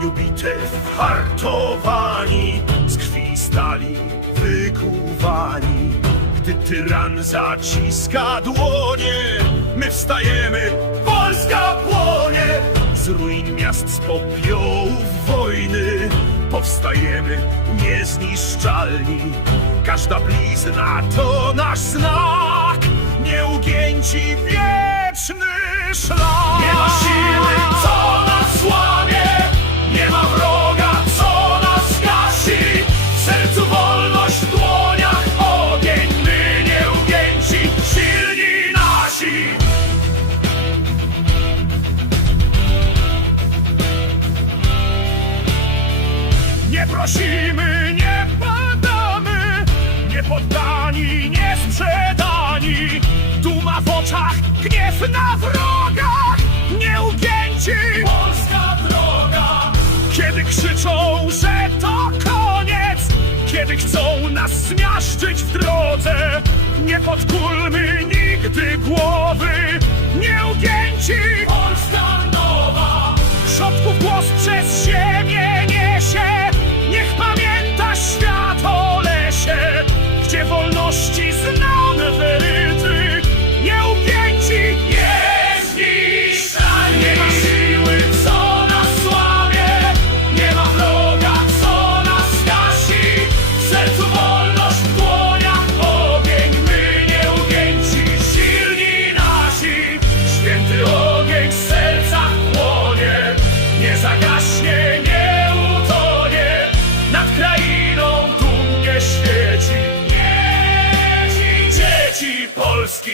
ogniu bitew hartowani, z krwi stali wykuwani. Gdy tyran zaciska dłonie, my wstajemy, Polska płonie! Z ruin miast, z popiołów wojny powstajemy niezniszczalni. Każda blizna to nasz znak, nieugięci wieczny prosimy, nie padamy, nie poddani, nie sprzedani. Duma w oczach, gniew na wrogach, nieugięci. Polska droga. Kiedy krzyczą, że to koniec, kiedy chcą nas zmiażdżyć w drodze, nie podkulmy nigdy głowy, nieugięci. Niech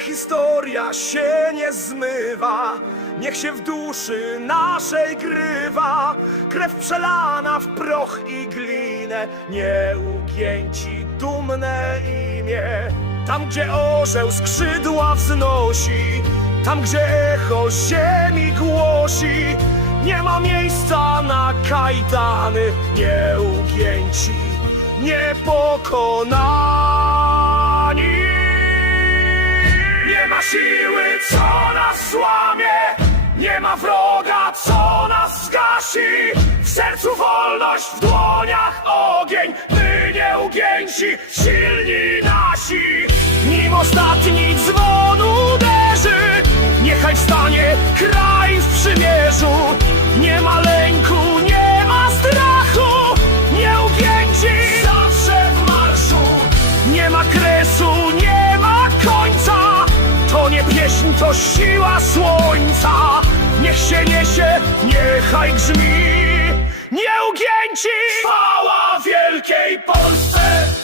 historia się nie zmywa, niech się w duszy naszej grywa. Krew przelana w proch i glinę, nie ugięci dumne imię. Tam, gdzie orzeł skrzydła wznosi, tam, gdzie echo ziemi głosi, nie ma miejsca na kajdany, nie ugięci, niepokonani. Nie ma siły, co nas złamie Nie ma wroga, co nas zgasi W sercu wolność, w dłoniach ogień My nieugięci, silni nasi Nim ostatni dzwon uderzy Niechaj wstanie kraj w przymierzu. Nie ma lęku, nie ma strachu Nieugięci zawsze w marszu. Nie ma kresu, nie ma końca To nie pieśń, to siła słońca. Niech się niesie, niechaj grzmi Nieugięci. Chwała Wielkiej Polsce